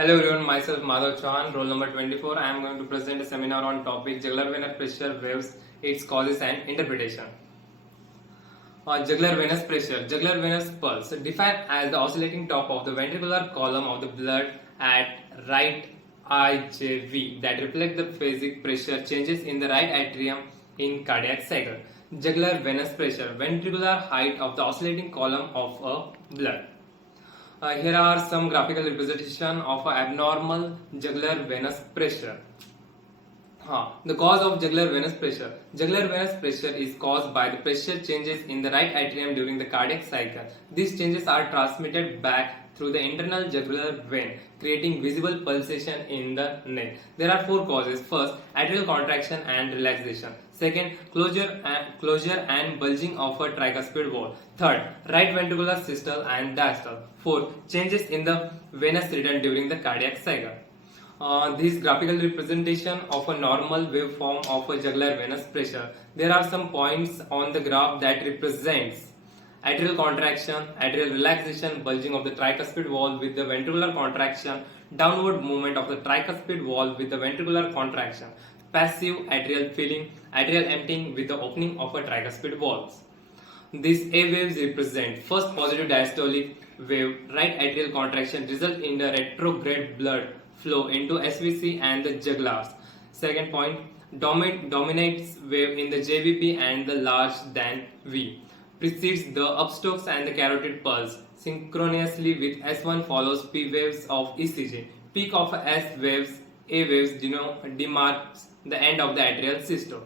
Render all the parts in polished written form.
Hello everyone, myself Madhav, chavan, roll number 24. I am going to present a seminar on topic jugular venous pressure waves, its causes and interpretation. Jugular venous pressure, jugular venous pulse, defined as the oscillating top of the ventricular column of the blood at right IJV that reflect the phasic pressure changes in the right atrium in cardiac cycle. Jugular venous pressure, ventricular height of the oscillating column of a blood. Here are some graphical representation of abnormal jugular venous pressure. The cause of jugular venous pressure. Jugular venous pressure is caused by the pressure changes in the right atrium during the cardiac cycle. These changes are transmitted back through the internal jugular vein, creating visible pulsation in the neck. There are four causes. First, atrial contraction and relaxation. Second, closure and bulging of a tricuspid valve. Third, right ventricular systole and diastole. Fourth, changes in the venous rhythm during the cardiac cycle. This graphical representation of a normal waveform of a jugular venous pressure. There are some points on the graph that represents atrial contraction, atrial relaxation, bulging of the tricuspid valve with the ventricular contraction, downward movement of the tricuspid valve with the ventricular contraction, passive atrial filling, atrial emptying with the opening of a tricuspid valves. These A waves represent first positive diastolic wave, right atrial contraction result in the retrograde blood flow into SVC and the jugulars. Second point, dominates wave in the JVP and the large than V. Precedes the upstrokes and the carotid pulse. Synchronously with S1 follows P waves of ECG. Peak of S waves, A waves demarks the end of the atrial systole.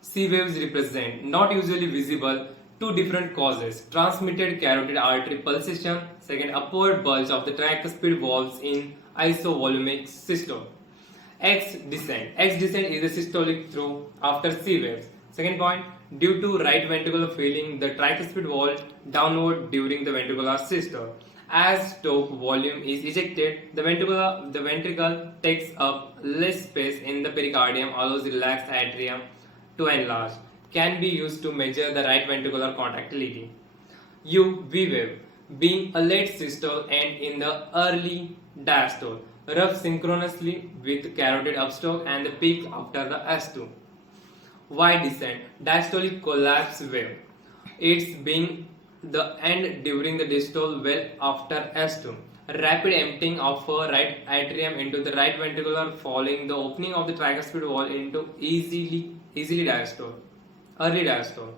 C waves represent, not usually visible, two different causes. Transmitted carotid artery pulsation. Second, upward bulge of the tricuspid valves in isovolumic systole. X descent. X descent is the systolic through after C waves. Second point, due to right ventricular filling the tricuspid valve downward during the ventricular systole. As stoke volume is ejected, the ventricle takes up less space in the pericardium, allows relaxed atrium to enlarge. Can be used to measure the right ventricular contractility. U V wave, being a late systole and in the early diastole, rough synchronously with carotid upstroke and the peak after the S2. Y descent, diastolic collapse wave. It's being the end during the distole well after S2. Rapid emptying of a right atrium into the right ventricular following the opening of the tricuspid valve into early diastole.